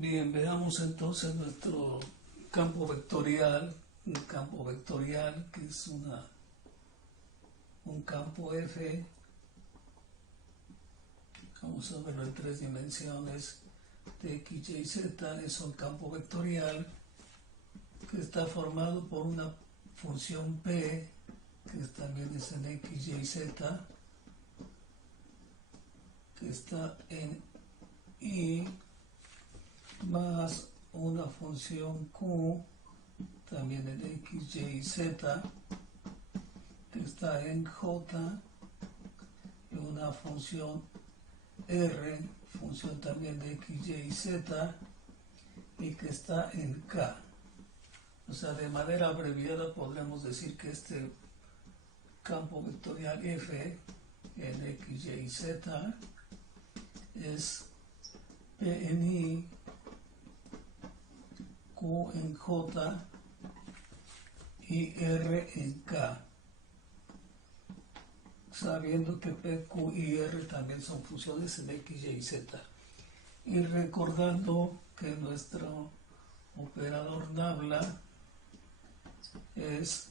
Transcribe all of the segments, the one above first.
Bien, veamos entonces nuestro campo vectorial, un campo vectorial que es un campo F. Vamos a verlo en tres dimensiones de X, Y, Z. Es un campo vectorial que está formado por una función P, que también es en X, Y, Z, que está en Y, más una función Q, también en X, Y, Z, que está en J, y una función R, función también de X, Y, Z, y que está en K. O sea, de manera abreviada podremos decir que este campo vectorial F en X, Y, Z es P en I, Q en J y R en K, sabiendo que P, Q y R también son funciones en X, Y, Z. Y recordando que nuestro operador nabla es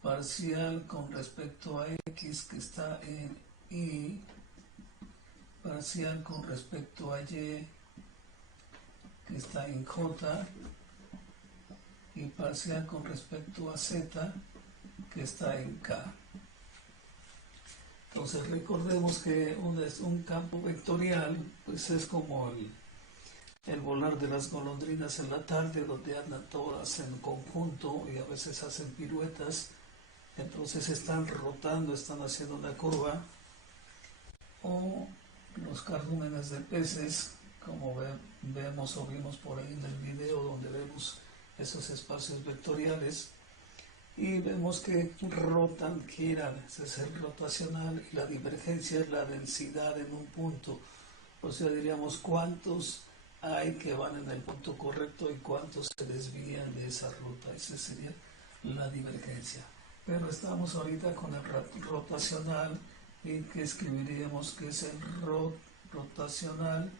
parcial con respecto a X, que está en Y, parcial con respecto a Y, que está en J, y parcial con respecto a Z, que está en K. Entonces recordemos que un campo vectorial pues es como el volar de las golondrinas en la tarde, donde andan todas en conjunto y a veces hacen piruetas, entonces están rotando, están haciendo una curva, o los cardúmenes de peces, como vemos o vimos por ahí en el video, donde vemos esos espacios vectoriales y vemos que rotan, giran. Ese es el rotacional, y la divergencia es la densidad en un punto. O sea, diríamos cuántos hay que van en el punto correcto y cuántos se desvían de esa ruta. Esa sería la divergencia. Pero estamos ahorita con el rotacional, y que escribiríamos que es el rotacional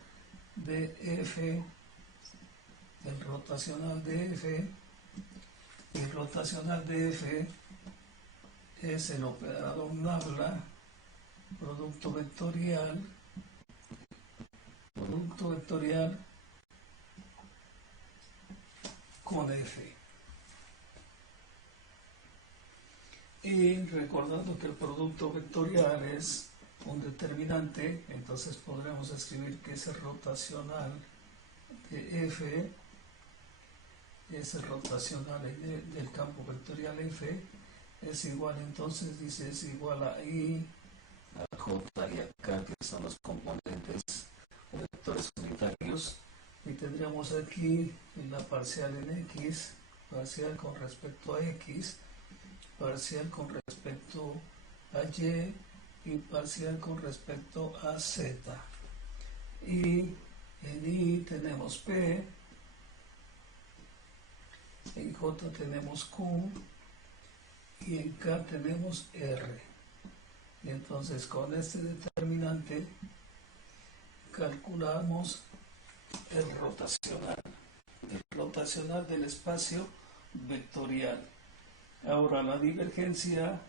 de F, el rotacional de F. El rotacional de F es el operador nabla, producto vectorial con F. Y recordando que el producto vectorial es un determinante, entonces podremos escribir que ese rotacional de F, ese rotacional del campo vectorial F, es igual, entonces dice, es igual a I, a J y a K, que son los componentes o vectores unitarios. Y tendríamos aquí la parcial en X, parcial con respecto a X, parcial con respecto a Y parcial con respecto a Z. Y en Y tenemos P, en J tenemos Q y en K tenemos R. Y entonces con este determinante calculamos el rotacional del espacio vectorial. Ahora la divergencia,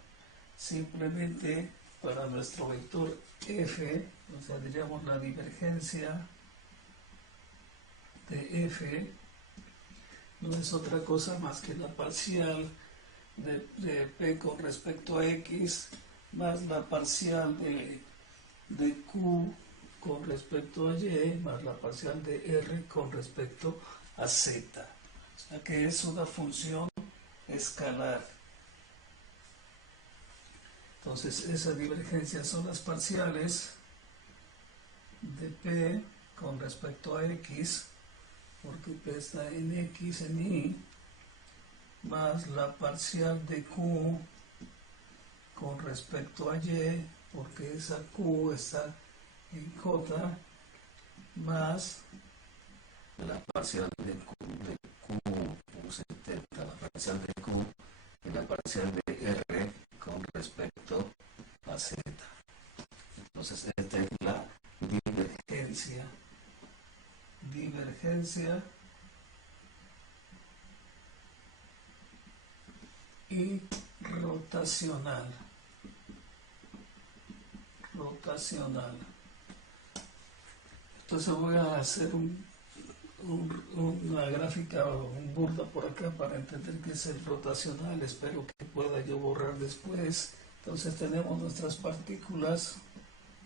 simplemente para nuestro vector F, o sea, diríamos la divergencia de F no es otra cosa más que la parcial de P con respecto a X más la parcial de Q con respecto a Y más la parcial de R con respecto a Z. O sea que es una función escalar. Entonces esa divergencia son las parciales de P con respecto a X, porque P está en X en Y, más la parcial de Q con respecto a Y, porque esa Q está en J, más la parcial de Q70, la parcial de Q y la parcial de R con respecto a Z. Entonces esta es la divergencia divergencia y rotacional. Entonces voy a hacer una gráfica o un burda por acá para entender qué es el rotacional. Espero que pueda yo borrar después. Entonces tenemos nuestras partículas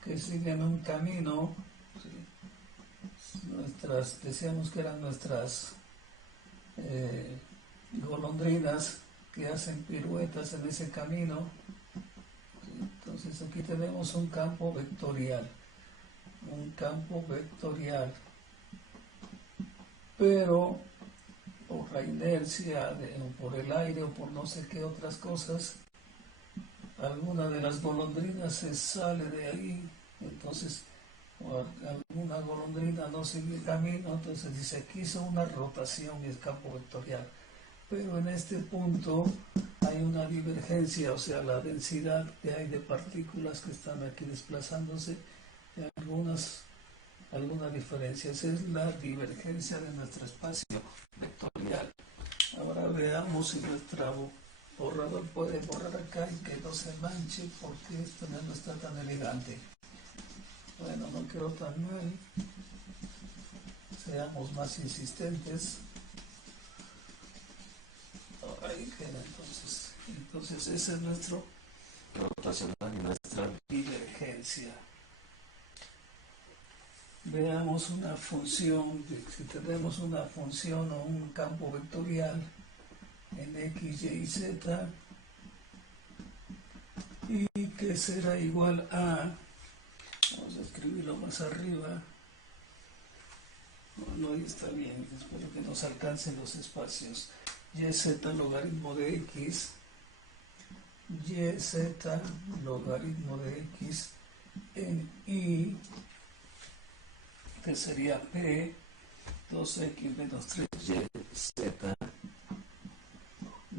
que siguen un camino, ¿sí? Decíamos que eran nuestras golondrinas que hacen piruetas en ese camino, ¿sí? Entonces aquí tenemos un campo vectorial, pero por la inercia, o por el aire o por no sé qué otras cosas, alguna de las golondrinas se sale de ahí, entonces alguna golondrina no sigue el camino, entonces dice aquí hizo una rotación y el campo vectorial. Pero en este punto hay una divergencia, o sea, la densidad que hay de partículas que están aquí desplazándose, alguna diferencia. Esa es la divergencia de nuestro espacio vectorial. Ahora veamos si nuestro borrador puede borrar acá y que no se manche, porque esto no está tan elegante. Bueno, no quedó tan mal. Seamos más insistentes. Ahí queda entonces. Entonces ese es nuestro rotacional y nuestra divergencia. Veamos una función, si tenemos una función o un campo vectorial en x, y, z, y que será igual a, vamos a escribirlo más arriba, no, ahí está bien, espero que nos alcancen los espacios, yz logaritmo de x, yz logaritmo de x en y, que sería p, 2x menos 3yz,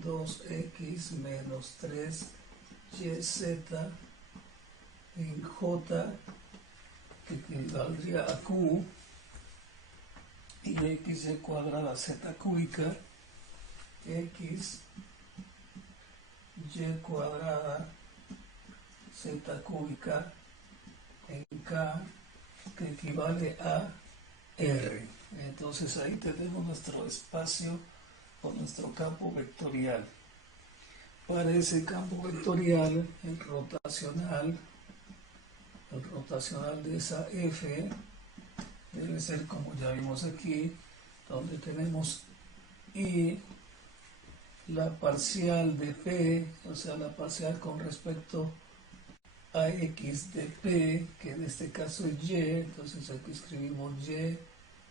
2x menos 3yz en j, que equivaldría a q, y xy cuadrada z cúbica, x y cuadrada z cúbica en k, que equivale a r. Entonces ahí tenemos nuestro espacio o nuestro campo vectorial. Para ese campo vectorial, el rotacional de esa f debe ser como ya vimos aquí, donde tenemos y la parcial de p, o sea, la parcial con respecto a x de p, que en este caso es y, entonces aquí escribimos y,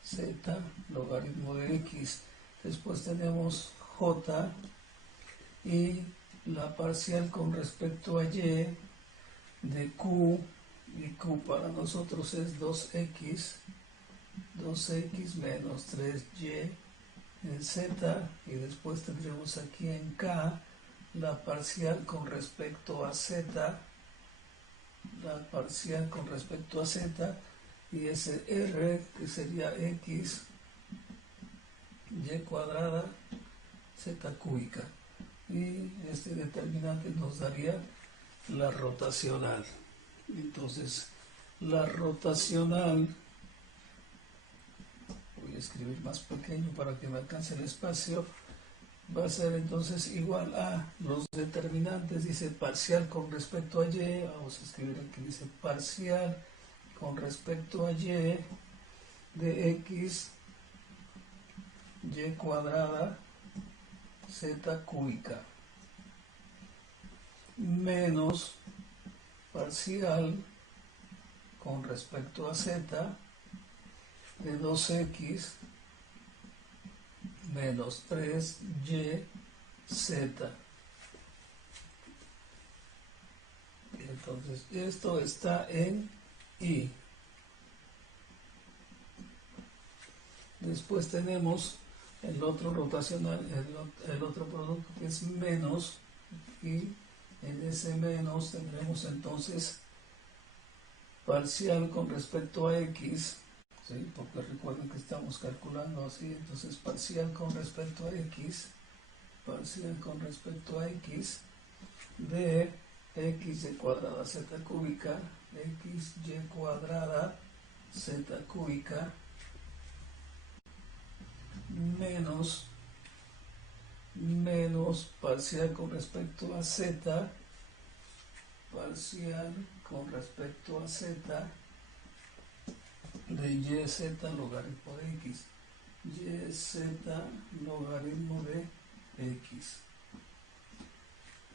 z, logaritmo de x. Después tenemos j y la parcial con respecto a y de q, y q para nosotros es 2x menos 3y en z, y después tendremos aquí en k la parcial con respecto a z, y ese r que sería x y cuadrada z cúbica, y este determinante nos daría la rotacional. Entonces la rotacional, voy a escribir más pequeño para que me alcance el espacio, va a ser entonces igual a los determinantes, dice parcial con respecto a y, vamos a escribir aquí, dice parcial con respecto a y de x y cuadrada z cúbica menos parcial con respecto a z de 2x menos 3y z. Entonces esto está en y. Después tenemos el otro rotacional, el otro producto que es menos, y en ese menos tendremos entonces parcial con respecto a x, ¿sí? Porque recuerden que estamos calculando así, entonces parcial con respecto a x, parcial con respecto a x, de x y cuadrada z cúbica, x y cuadrada z cúbica, menos parcial con respecto a z, parcial con respecto a z, de yz logaritmo de x, yz logaritmo de x,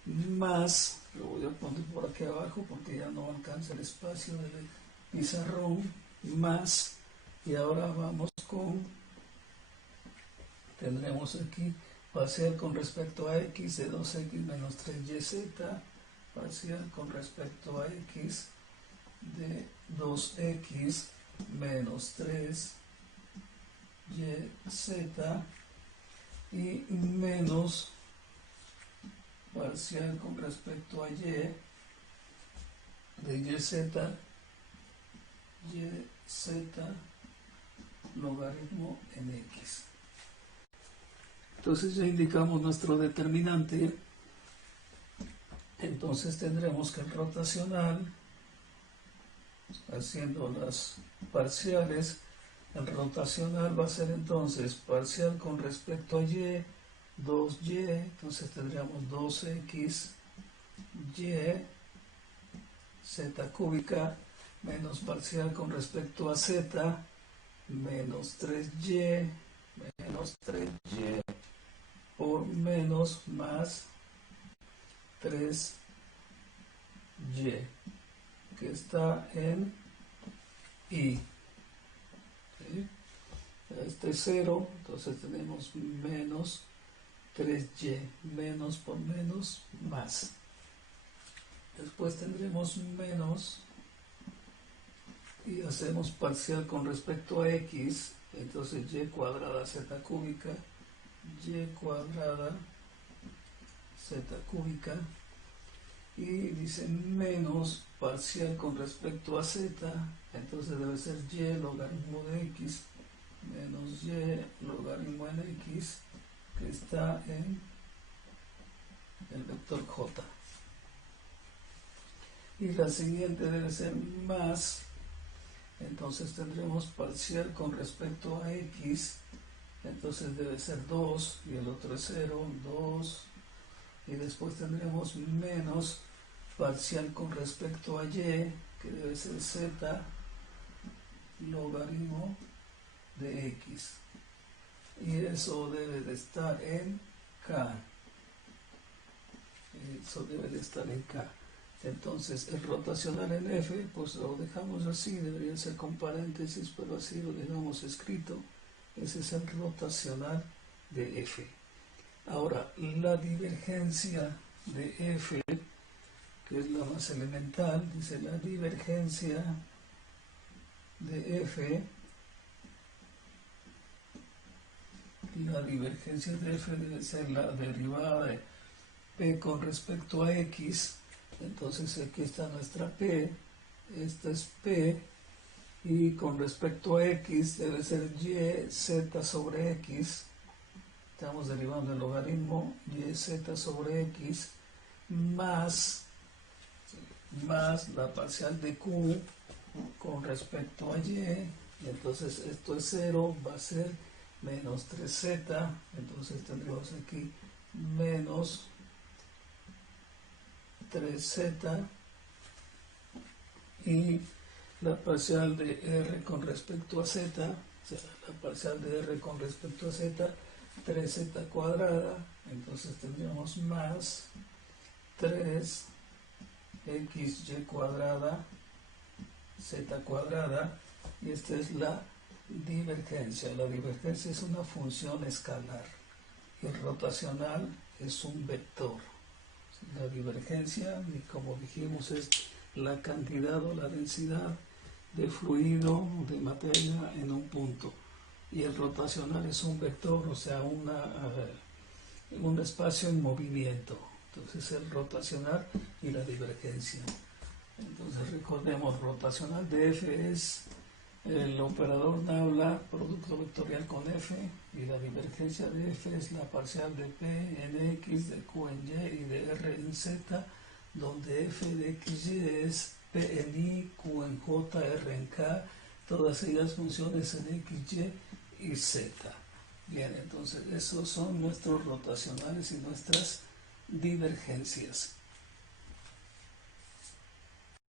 más, lo voy a poner por aquí abajo porque ya no alcanza el espacio del pizarrón, más, y ahora vamos con, tendremos aquí parcial con respecto a x de 2x menos 3yz, parcial con respecto a x de 2x menos 3yz, y menos parcial con respecto a y de yz logaritmo en x. Entonces ya indicamos nuestro determinante. Entonces tendremos que el rotacional, haciendo las parciales, el rotacional va a ser entonces parcial con respecto a y, 2y, entonces tendríamos 2x y z cúbica, menos parcial con respecto a z, menos 3y, por menos más 3y, que está en y. ¿Sí? Este es 0, entonces tenemos menos 3y, menos por menos, más. Después tendremos menos, y hacemos parcial con respecto a x, entonces y cuadrada z cúbica, y cuadrada z cúbica, y dice menos parcial con respecto a z, entonces debe ser y logaritmo de x, menos y logaritmo en x, que está en el vector j. Y la siguiente debe ser más, entonces tendremos parcial con respecto a x, entonces debe ser 2, y el otro es 0, 2, y después tendremos menos parcial con respecto a y, que debe ser z logaritmo de x, y eso debe de estar en k, eso debe de estar en k. Entonces el rotacional en f, pues lo dejamos así, debería ser con paréntesis, pero así lo dejamos escrito. Ese es el rotacional de f. Ahora, la divergencia de f, que es la más elemental, dice la divergencia de f, la divergencia de f debe ser la derivada de p con respecto a x. Entonces aquí está nuestra p, esta es p, y con respecto a x debe ser y z sobre x, estamos derivando el logaritmo y z sobre x, más la parcial de q con respecto a y, entonces esto es 0, va a ser menos 3z, entonces tendremos aquí menos 3z, y la parcial de r con respecto a z, o sea, la parcial de r con respecto a z, 3z cuadrada, entonces tendríamos más 3xy cuadrada z cuadrada, y esta es la divergencia. La divergencia es una función escalar, y el rotacional es un vector. La divergencia, como dijimos, es la cantidad o la densidad de fluido o de materia en un punto, y el rotacional es un vector, o sea, un espacio en movimiento. Entonces el rotacional y la divergencia. Entonces recordemos, rotacional de f es El operador habla producto vectorial con f, y la divergencia de f es la parcial de p en x, de q en y y de r en z, donde f de xy es p en y, q en j, r en k, todas ellas funciones en x, y z. Bien, entonces esos son nuestros rotacionales y nuestras divergencias.